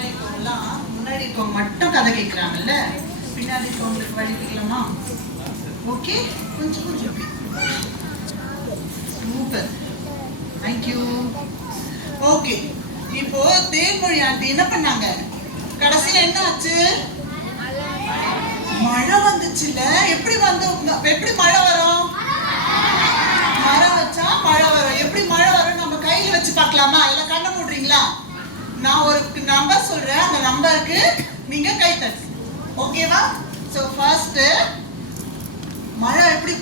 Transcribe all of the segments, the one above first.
பின்னாடி இருக்கவங்கலாம் முன்னாடி இருக்கவங்க மட்டும் கதை கேட்குறாங்கல்ல? பின்னாடி இருக்கவங்களுக்கு வழி ஓகே கொஞ்சம் கொஞ்சம். சூப்பர் தேங்க்யூ ஓகே இப்போ தேன்மொழி ஆண்டி என்ன பண்ணாங்க? கடைசியில என்ன ஆச்சு? மழை வந்துச்சுல எப்படி வந்து எப்படி மழை வரும்? மரம் வச்சா மழை வரும். எப்படி மழை வரும் நம்ம கையில வச்சு பார்க்கலாமா? இல்ல கண்ணை போடுறீங்களா நான் ஒரு நம்பர் சொல்றேன். அந்த நம்பருக்கு நீங்க கை தட்டு. ஓகேவா சோ ஃபர்ஸ்ட் மழை எப்படி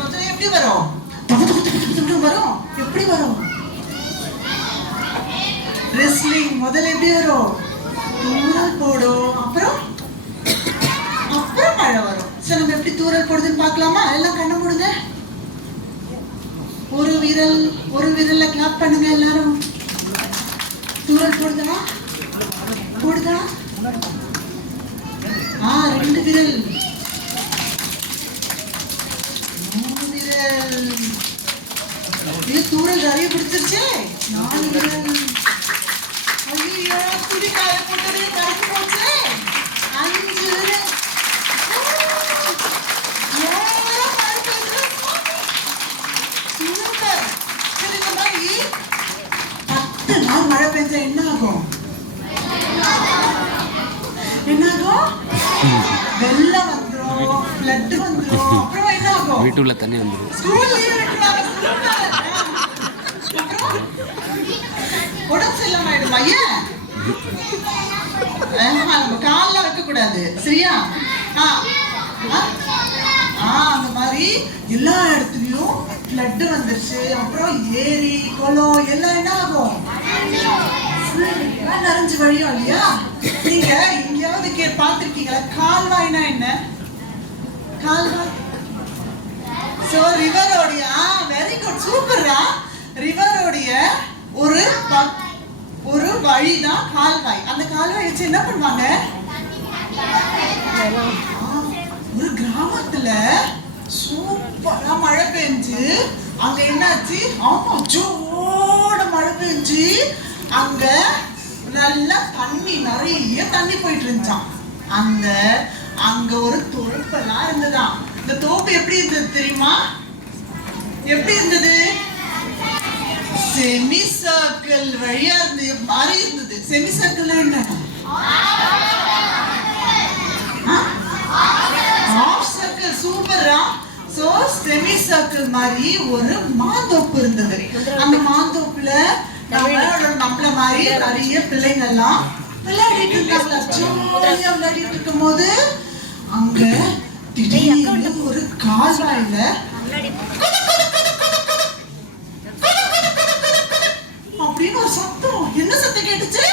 முதல்ல எப்படி வரும்? வரும். எப்படி வரும்? ரெஸ்லிங் முதல்ல எப்படி வரும்? தூரல் போடும். அப்புறம் அப்புறம் மழை வரும். சரி நம்ம எப்படி தூரல் போடுதுன்னு பார்க்கலாமா? எல்லாம் கண்ண மூடுங்க. ஒரு விரல் ஒரு விரல்ல கிளாப் பண்ணுங்க எல்லாரும். தூரல் போடுதா போடுதா ஆ ரெண்டு விரல். மூணு விரல். இது தூரல் நிறைய பிடிச்சிருச்சே. நாலு விரல். ஐயோ துணி காய போட்டதே கரைக்கு போச்சு அஞ்சு விரல் நேரா மழை பெய்யுது. சூப்பர் சரி இந்த மாதிரி பத்து நாள் மழை பெஞ்சா என்ன ஆகும் என்ன ஆகும் வெள்ளம் வந்துரும் ஃப்ளட் வந்துரும். அப்புறம் என்ன ஆகும் வீட்டுள்ள தண்ணி வந்துடும் ஸ்கூல் லீவ் உடம்பு சரியில்லாம ஆயிடுமா ஏன்? ஆஹா, நம்ம கால்ல வைக்க கூடாது சரியா? ஆ அந்த மாதிரி எல்லா இடத்துலயும் ஃப்ளட் வந்துருச்சு. அப்புறம் ஏரி குளம் எல்லாம் என்ன ஆகும்? நிறைஞ்சு வழியும் இல்லையா? நீங்க எங்கேயாவது கே பார்த்திருக்கீங்களா? கால்வாய்னா என்ன? கால்வாய் சோ ரிவரோடைய வெரி குட் சூப்பர்ரா. ரிவரோடைய ஒரு ஒரு வழிதான் கால்வாய் அந்த கால்வாய் வச்சு என்ன பண்ணுவாங்க? ஒரு கிராமத்துல சூப்பரா. மழை பெஞ்சு. அங்க என்னாச்சு? ஆமா ஜோட மழை பெஞ்சு. அங்க நல்லா தண்ணி நிறைய தண்ணி போயிட்டு இருந்துச்சாம். அங்க அங்க ஒரு தொழுப்பெல்லாம் இருந்ததாம். இந்த தோப்பு எப்படி இருந்தது தெரியுமா? எப்படி இருந்தது? செமி சர்க்கிள் வழியா இருந்தது மாதிரி இருந்தது. செமி சர்க்கிள் என்ன? ஆஃப் சர்க்கிள் சூப்பரா சோ செமி சர்க்கிள் மாதிரி ஒரு மாந்தோப்பு இருந்தது அந்த மாந்தோப்புல நம்மளோட நம்மள மாதிரி நிறைய பிள்ளைங்க எல்லாம் விளையாடிட்டு இருந்தாங்க ஜாலியா விளையாடிட்டு இருக்கும்போது அங்க திடீர்னு ஒரு கால்வாயில அப்படின்னு ஒரு சத்தம் என்ன சத்தம் கேட்டுச்சு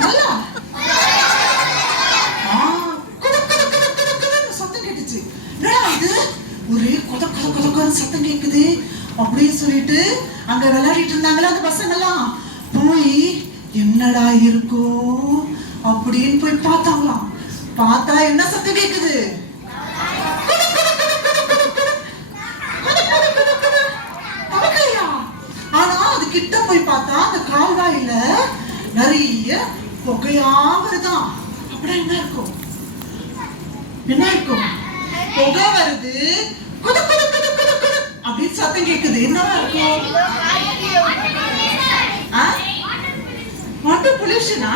நல்லா ஆ, குது, குது, குது, குது, குதுன்னு சத்தம் கேட்டுச்சு என்னடா இது ஒரே கொத கொத கொத சத்தம் கேக்குது. அப்படின்னு சொல்லிட்டு அங்க விளையாடிட்டு இருந்தாங்களா அந்த பசங்கெல்லாம். போய் என்னடா இருக்கும் அப்படின்னு போய் பார்த்தாங்களாம். பார்த்தா என்ன சத்தம் கேக்குது? ஆனா அது கிட்ட போய் பார்த்தா அந்த கால்வாயில நிறைய புகையா வருதாம் அப்படின்னா என்ன இருக்கும்? என்ன இருக்கும்? புகை வருது. குது குது குது குது குது அப்படின்னு சத்தம் கேக்குது. என்னவா இருக்கும் ஆ? வாட்டர் பொல்யூஷனா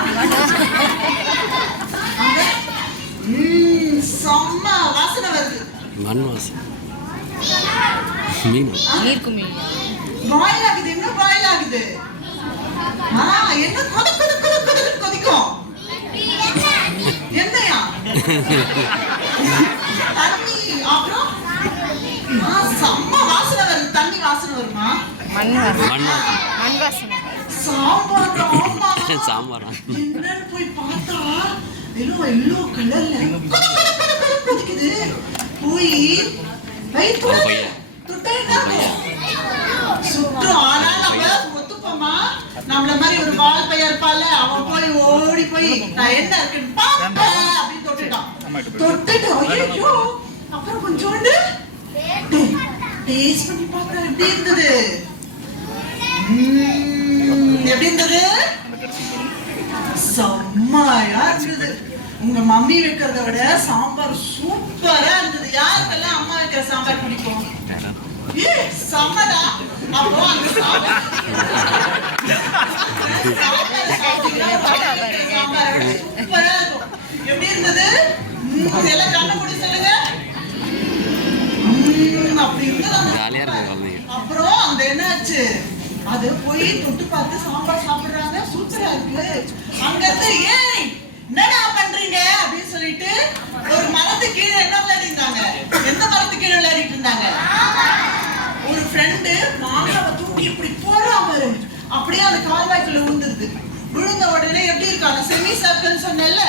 செம்ம வாசனை வருது. மண் வாசம் மீன் நீர்க்குமி பாயில் ஆகுது என்ன பாயில் ஆகுது ஆ என்ன கொத கொத கொத கொதன்னு கொதிக்கும். என்னையா? மண் மண் மண் வாசம் சாம்பார்? போய் பார்த்தா வெறும் எல்லோ கலர்ல கொதிக்குது போய்? சுற்றும் ஆனா நம்ம ஒத்துப்போமா நம்மள மாதிரி ஒரு வால் பையன் இருப்பால அவன் போய் ஓடி போய் நான் என்ன இருக்குன்னு பாப்பேன் அப்படின்னு தொட்டுட்டான். தொட்டுட்டு ஐயோ அப்புறம் கொஞ்சோண்டு டேஸ்ட் பண்ணி பார்த்தா எப்படி இருந்தது? எப்படி இருந்தது? செம்மையா இருந்தது. உங்க மம்மி வைக்கிறத விட சாம்பார் சூப்பரா இருந்தது. யாருக்கெல்லாம் அம்மா வைக்கிற சாம்பார் பிடிக்கும்? ஏ செம்மடா. அப்போ அந்த சாம்பார் சூப்பரா இருக்கும். எப்படி இருந்தது? அது போய் தொட்டு பார்த்து சாம்பார் சாப்பிடுறாங்க. சூப்பரா இருக்கு. அங்க இருந்து ஏய் என்னடா பண்றீங்க? அப்படின்னு சொல்லிட்டு ஒரு மரத்து கீழே என்ன விளையாடிருந்தாங்க? எந்த மரத்து கீழே விளையாடிட்டு இருந்தாங்க? ஒரு ஃப்ரெண்டு மாங்காவை தூக்கி இப்படி போடுறா அப்படியே அந்த கால்வாய்க்குள்ள விழுந்துருது விழுந்த உடனே எப்படி இருக்கும்? அந்த செமி சர்க்கிள் சொன்னேன்ல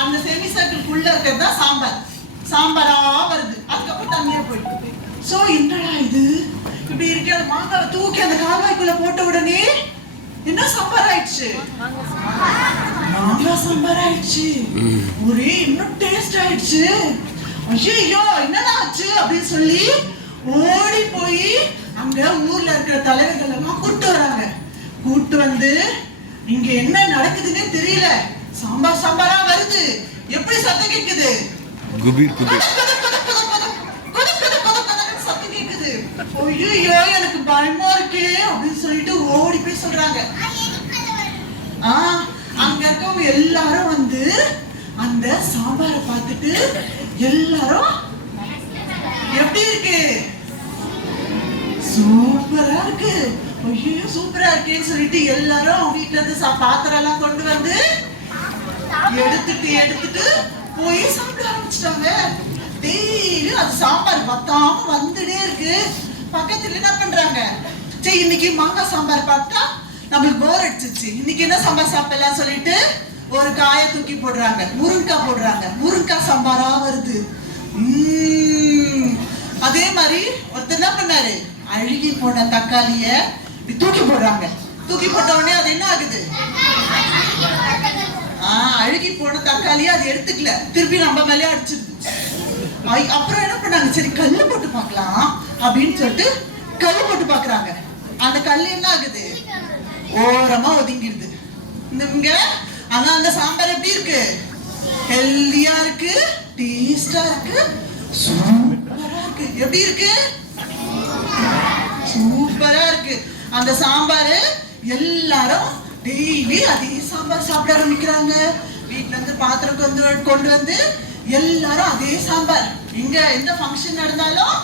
அந்த செமி சர்க்கிள்குள்ள இருக்கிறது தான் சாம்பார். சாம்பாரா வருது. அதுக்கப்புறம் தண்ணியா போயிட்டு சோ என்னடா இது? இப்படி இருக்க அந்த மாங்காவை தூக்கி அந்த கால்வாய்க்குள்ள போட்ட உடனே என்ன சாம்பார் ஆயிடுச்சு மாங்காய் சாம்பார் ஆயிடுச்சு ஒரே இன்னும் டேஸ்ட் ஆயிடுச்சு. ஐயோ என்னடா ஆச்சு அப்படின்னு சொல்லி ஓடி போய் அங்க ஊர்ல இருக்கிற தலைவர்கள் எல்லாம் கூட்டு வராங்க. கூட்டு வந்து இங்க என்ன நடக்குதுன்னே தெரியல. சாம்பார் சாம்பாரா வருது. எப்படி சத்தம் கேக்குது? குபீர் குபீர். ஐயோ எனக்கு பயமா இருக்கு அப்படின்னு சொல்லிட்டு ஓடி போய் சொல்றாங்க. ஆ அங்க இருக்கவங்க எல்லாரும் வந்து அந்த சாம்பாரை பார்த்துட்டு எல்லாரும் எப்படி இருக்கு? சூப்பரா இருக்கு. ஐயோ சூப்பரா இருக்கேன்னு சொல்லிட்டு எல்லாரும் வீட்டுல இருந்து சா- பாத்திரம் எல்லாம் கொண்டு வந்து எடுத்துட்டு எடுத்துட்டு போய் சாப்பிட ஆரம்பிச்சிட்டாங்க. டெய்லி அது சாம்பார் பத்தாம வந்துட்டே இருக்கு. பக்கத்துல என்ன பண்றாங்க? சரி இன்னைக்கு மாங்காய் சாம்பார் பார்த்தா நம்மளுக்கு போர் அடிச்சிச்சு இன்னைக்கு என்ன சாம்பார் சாப்பிடலாம் சொல்லிட்டு ஒரு காயை தூக்கி போடுறாங்க. முருங்கைக்காய் போடுறாங்க. முருங்கைக்காய் சாம்பாரா வருது. உம். அதே மாதிரி ஒருத்தர் என்ன பண்ணாரு? அழுகி போன தக்காளிய தூக்கி போடுறாங்க. தூக்கி போட்ட உடனே அது என்ன ஆகுது? ஆஹ் அழுகி போன தக்காளியை அது எடுத்துக்கல. திருப்பி நம்ம மேலே அடிச்சிருக்கு அப்புறம் என்ன பண்ணாங்க? சரி கல்லு போட்டு பார்க்கலாம் அப்படின்னு சொல்லிட்டு கல்லு போட்டு பாக்குறாங்க அந்த கல் என்ன ஆகுது? ஓரமா ஒதுங்கிடுது இங்க ஆனா அந்த சாம்பார் எப்படி இருக்கு? ஹெல்தியா இருக்கு டேஸ்டா இருக்கு சூப்பரா இருக்கு. எப்படி இருக்கு? சூப்பரா இருக்கு. அந்த சாம்பார் எல்லாரும் டெய்லி அதே சாம்பார் சாப்பிட ஆரம்பிக்கிறாங்க. வீட்டுல இருந்து பாத்திரம் கொண்டு வந்து- கொண்டு வந்து எல்லாரும் அதே சாம்பார். இங்க எந்த ஃபங்க்ஷன் நடந்தாலும்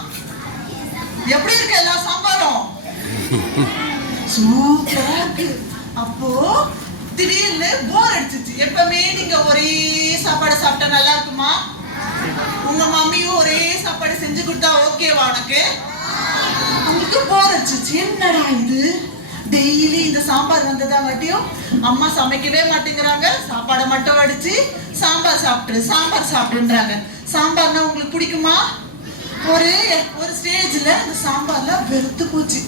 எப்படி இருக்கு எல்லா சாம்பாரும்? சூப்பரா இருக்கு. அப்போ திடீர்னு போர் அடிச்சிச்சு எப்பவுமே நீங்க ஒரே சாப்பாடு சாப்பிட்டா நல்லா இருக்குமா? உங்க மம்மியும் ஒரே சாப்பாடு செஞ்சு கொடுத்தா ஓகேவா உனக்கு? உங்களுக்கு போர் அடிச்சிச்சு என்னடா இது? டெய்லி இந்த சாம்பார் வந்ததாங்காட்டியும் அம்மா சமைக்கவே மாட்டேங்கிறாங்க. சாப்பாடை மட்டும் அடிச்சு சாம்பார் சாப்பிட்டு சாம்பார் சாப்பிடுன்றாங்க. சாம்பார்னா உங்களுக்கு பிடிக்குமா? ஒரு ஒரு ஸ்டேஜ்ல அந்த சாம்பார்ல வெறுத்து போச்சு.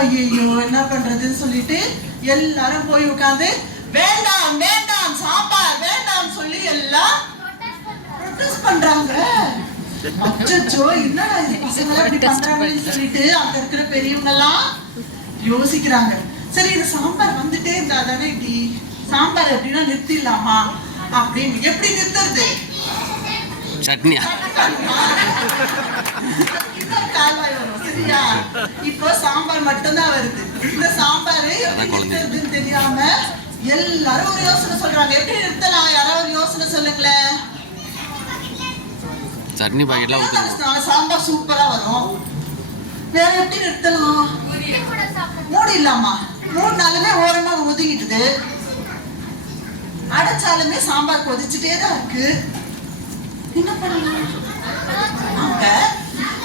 ஐயோ என்ன பண்றதுன்னு சொல்லிட்டு எல்லாரும் போய் உட்காந்து வேண்டாம் வேண்டாம் சாம்பார் வேண்டாம் சொல்லி எல்லாம் ப்ரொட்டஸ்ட் பண்றாங்க. அச்சோ என்னடா இது? பசங்க இப்படி பண்றாங்கன்னு சொல்லிட்டு அங்க இருக்கிற பெரியவங்க எல்லாம் யோசிக்கிறாங்க. சரி இது சாம்பார் வந்துட்டே இருந்தா தானே இப்படி சாம்பார் எப்படின்னா நிறுத்திடலாமா அப்படின்னு எப்படி நிறுத்துறது? சட்னியா? சரியா? இப்போ சாம்பார் மட்டும்தான் வருது. இந்த சாம்பார். நிறுத்துறதுன்னு தெரியாம எல்லாரும் ஒரு யோசனை சொல்றாங்க. எப்படி நிறுத்தலாம்? யாராவது ஒரு யோசனை சொல்லுங்களேன். சட்னி பாக்கெட்லாம் சாம்பார் சூப்பரா வரும். வேற எப்படி நிறுத்தலாம் மூடி இல்லாமா மூணு நாளுமே ஓரமா ஒதுங்கிட்டுது அடைச்சாலுமே சாம்பார் கொதிச்சுட்டே தான் இருக்கு. என்ன பண்ணலாம் அங்க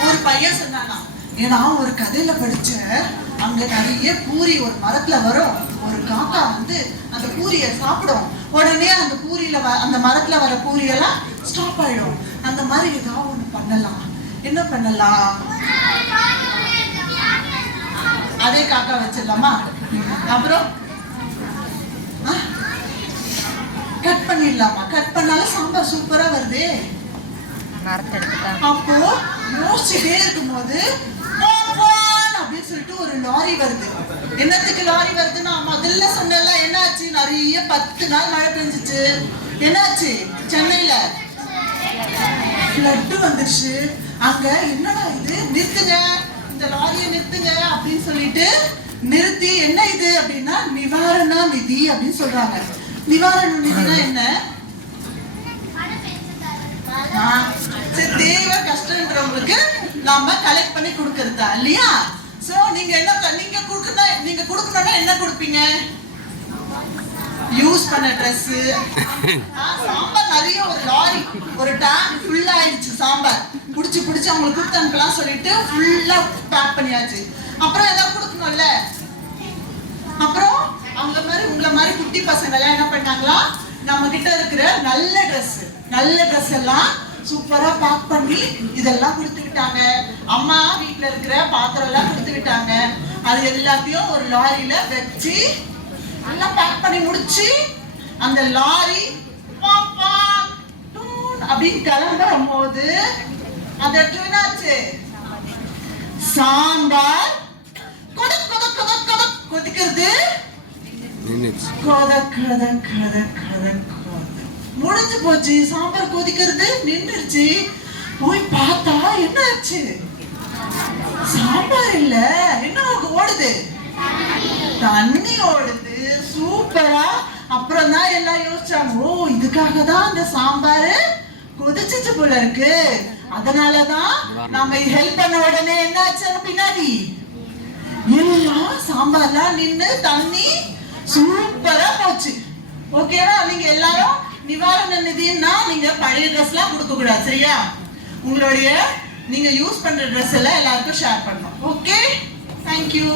ஒரு பையன் சொன்னானா ஏன்னா ஒரு கதையில படிச்ச அங்க நிறைய பூரி ஒரு மரத்துல வரும். ஒரு காக்கா வந்து அந்த பூரியை சாப்பிடும். உடனே அந்த பூரியில வ- அந்த மரத்துல வர பூரியெல்லாம் ஸ்டாப் ஆயிடும். அந்த மாதிரி ஏதாவது ஒண்ணு பண்ணலாம். என்ன பண்ணலாம்? அதே காக்கா வச்சிடலாமா? அப்புறம் கட் பண்ணிடலாமா? கட் பண்ணாலும் சாம்பார் சூப்பரா வருதே. அப்போ யோசிச்சுட்டே இருக்கும்போது அப்படின்னு சொல்லிட்டு ஒரு லாரி வருது. என்னத்துக்கு லாரி வருதுன்னா முதல்ல சொன்னல என்னாச்சு? நிறைய பத்து நாள் மழை பெஞ்சிச்சு. என்னாச்சு? சென்னையில ஃப்ளட் வந்துருச்சு. அங்க என்னடா இது? நிறுத்துங்க. இந்த லாரியை நிறுத்துங்க அப்படின்னு சொல்லிட்டு நிறுத்தி என்ன இது? அப்படின்னா நிவாரண நிதி அப்படின்னு சொல்றாங்க. நிவாரண நிதினா என்ன? சரி தேவை கஷ்டன்றவங்களுக்கு நாம கலெக்ட் பண்ணி கொடுக்கறது தான் இல்லையா? சோ நீங்க என்ன நீங்க கொடுக்கணும் நீங்க கொடுக்கணும்னா என்ன கொடுப்பீங்க? யூஸ் பண்ண Dress. சாம்பார் நிறைய ஒரு லாரி ஒரு டேங்க் ஃபுல் ஆயிடுச்சு சாம்பார். புடிச்சு புடிச்சு அவங்களுக்கு கொடுத்து அனுப்பலாம் சொல்லிட்டு ஃபுல்லா பேக் பண்ணியாச்சு. அப்புறம் ஏதாவது கொடுக்கணும்ல? அப்புறம் அவங்க மாதிரி உங்களை மாதிரி குட்டி பசங்க எல்லாம் என்ன பண்ணாங்களா? நம்ம கிட்ட இருக்கிற நல்ல Dress நல்ல Dress எல்லாம் சூப்பரா பேக் பண்ணி இதெல்லாம் கொடுத்து விட்டாங்க அம்மா வீட்ல இருக்கிற பாத்திரம் எல்லாம் கொடுத்து விட்டாங்க அது எல்லாத்தையும் ஒரு லாரியில வச்சு நல்லா பேக் பண்ணி முடிச்சு அந்த லாரி அப்படின்னு கிளம்பும் போது அந்த இடத்துல என்னாச்சு? சாம்பார். கொதக் கொதக் கொதக் கொதக் கொதிக்கிறது கொதக் கொதக் கொதக் கொதக். முடிஞ்சு போச்சு. சாம்பார் கொதிக்கிறது நின்றுச்சு போய் பார்த்தா என்ன ஆச்சு சாம்பார் இல்ல. என்ன ஓடுது. தண்ணி ஓடுது. சூப்பரா அப்புறம் தான் எல்லாம் யோசிச்சாங்க. ஓ இதுக்காக தான் அந்த சாம்பார் கொதிச்சிச்சு போல இருக்கு. அதனாலதான் நம்ம ஹெல்ப் பண்ண உடனே என்ன ஆச்சு பின்னாடி. எல்லாம் சாம்பார்லாம் நின்று தண்ணி சூப்பரா போச்சு. ஓகேவா நீங்க எல்லாரும் நிவாரண நிதினா நீங்க பழைய ட்ரெஸ் எல்லாம் கொடுக்க கூடாது சரியா? உங்களுடைய நீங்க யூஸ் பண்ற ட்ரெஸ் எல்லாம் எல்லாருக்கும் ஷேர் பண்ணணும். Okay thank you